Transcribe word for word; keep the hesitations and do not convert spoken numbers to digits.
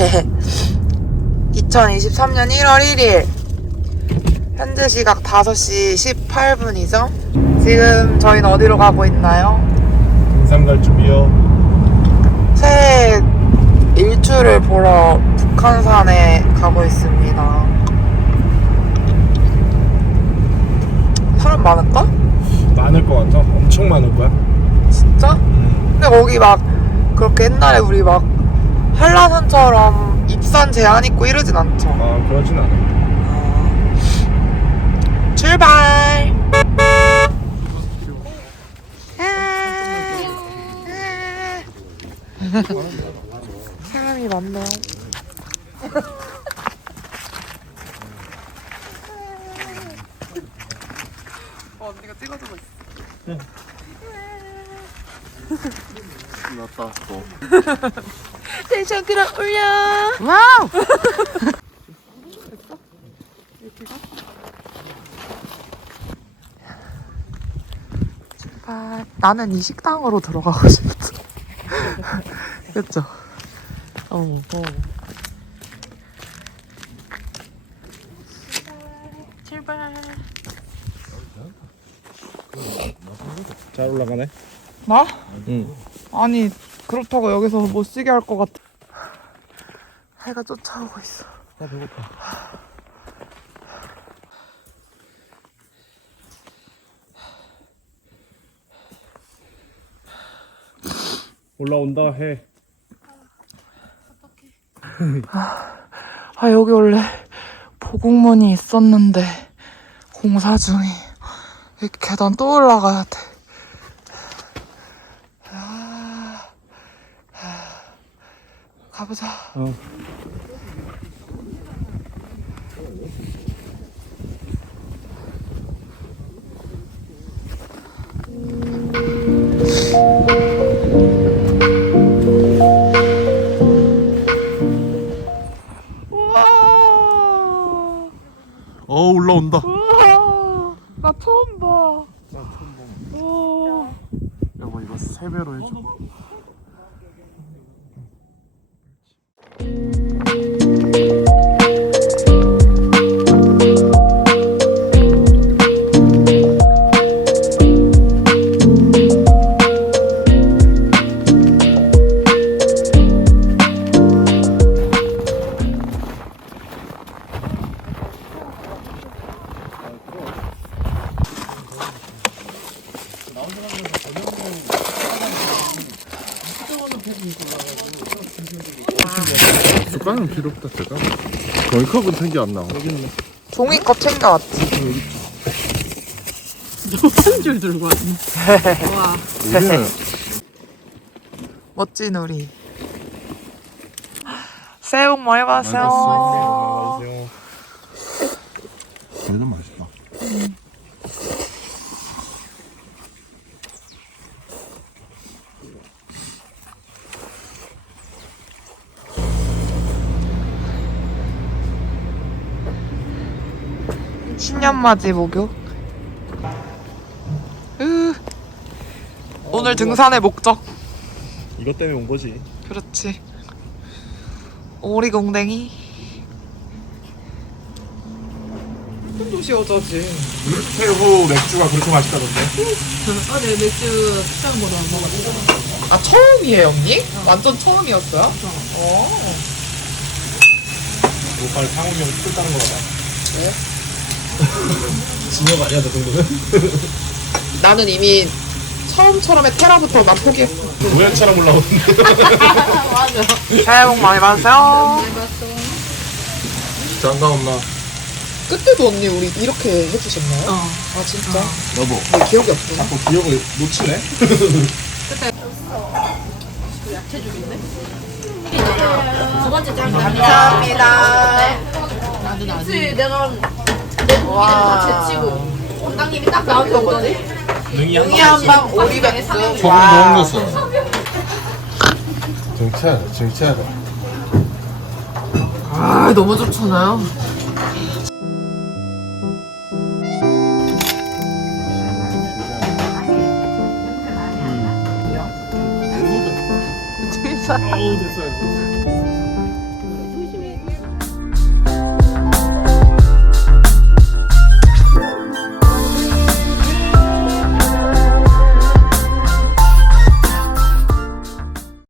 이천이십삼년 일월 일일 현재 시각 다섯 시 십팔 분이죠. 지금 저희는 어디로 가고 있나요? 등산 갈 준비요. 새해 일출을 보러 북한산에 가고 있습니다. 사람 많을까? 많을 것 같아. 엄청 많을 거야. 진짜? 근데 거기 막 그렇게 옛날에 우리 막 한라산처럼 입산 제한 있고 이러진 않죠. 아, 그러진 않아. 출발! 사람이 많네요. 어, 언니가 찍어주고 있어. 네. 났다 또. 텐션 끌어올려. 와우. 출발. 나는 이 식당으로 들어가고 싶어. 그렇죠. 어, 어. 출발. 잘 올라가네. 나? 응. 아니 그렇다고 여기서 못 쉬게 할 것 같아. 해가 쫓아오고 있어. 아, 배고파. 올라온다 해. 아 여기 원래 보국문이 있었는데 공사 중이. 이 계단 또 올라가야 돼. 아, 아, 가보자. 어. 우와. 어, 올라온다. 우와. 나 처음 봐. 나 처음 봐. 오. 여보, 이거 세 배로 해줘. 숟가락은 필요 없다, 제가. 종이컵은 생기 안 나와. 종이컵 챙겨왔지. 한 줄 들고 왔네. 와. 우리는 멋진 우리. 새해 복 많이 받으세요. 안녕하세요. 그래도 맛있다. 신년맞이 목욕. 으. 오늘 등산의 목적. 이것 때문에 온 거지. 그렇지. 오리공댕이. 도시 여자지. 태후 맥주가 그렇게 맛있다던데. 아, 네, 맥주 추천 거도 안 먹었어. 아 처음이에요 언니? 완전 처음이었어요? 어. 오빠를 상훈이 형 풀 따는 거다. 왜? 진혁 아니야, 저 정도면? 나는 이미 처음처럼의 테라부터 난 포기했어. 우연처럼 올라오는데. 맞아. 새해 복 많이 받으세요. 장가 엄마. 그때도 언니 우리 이렇게 해주셨나요? 어. 아 진짜? 여보. 내 기억이 없구나. 자꾸 기억을 놓치네? 두 번째 장 감사합니다. 나도 나도. 그치 내가 와. 제치고 원장님이 딱 나한테 오더니 능이 능이 한방 오리백숙. 소금 넣은 것은 정치하자, 정치하자. 아 너무 좋잖아요. 아우, 됐어.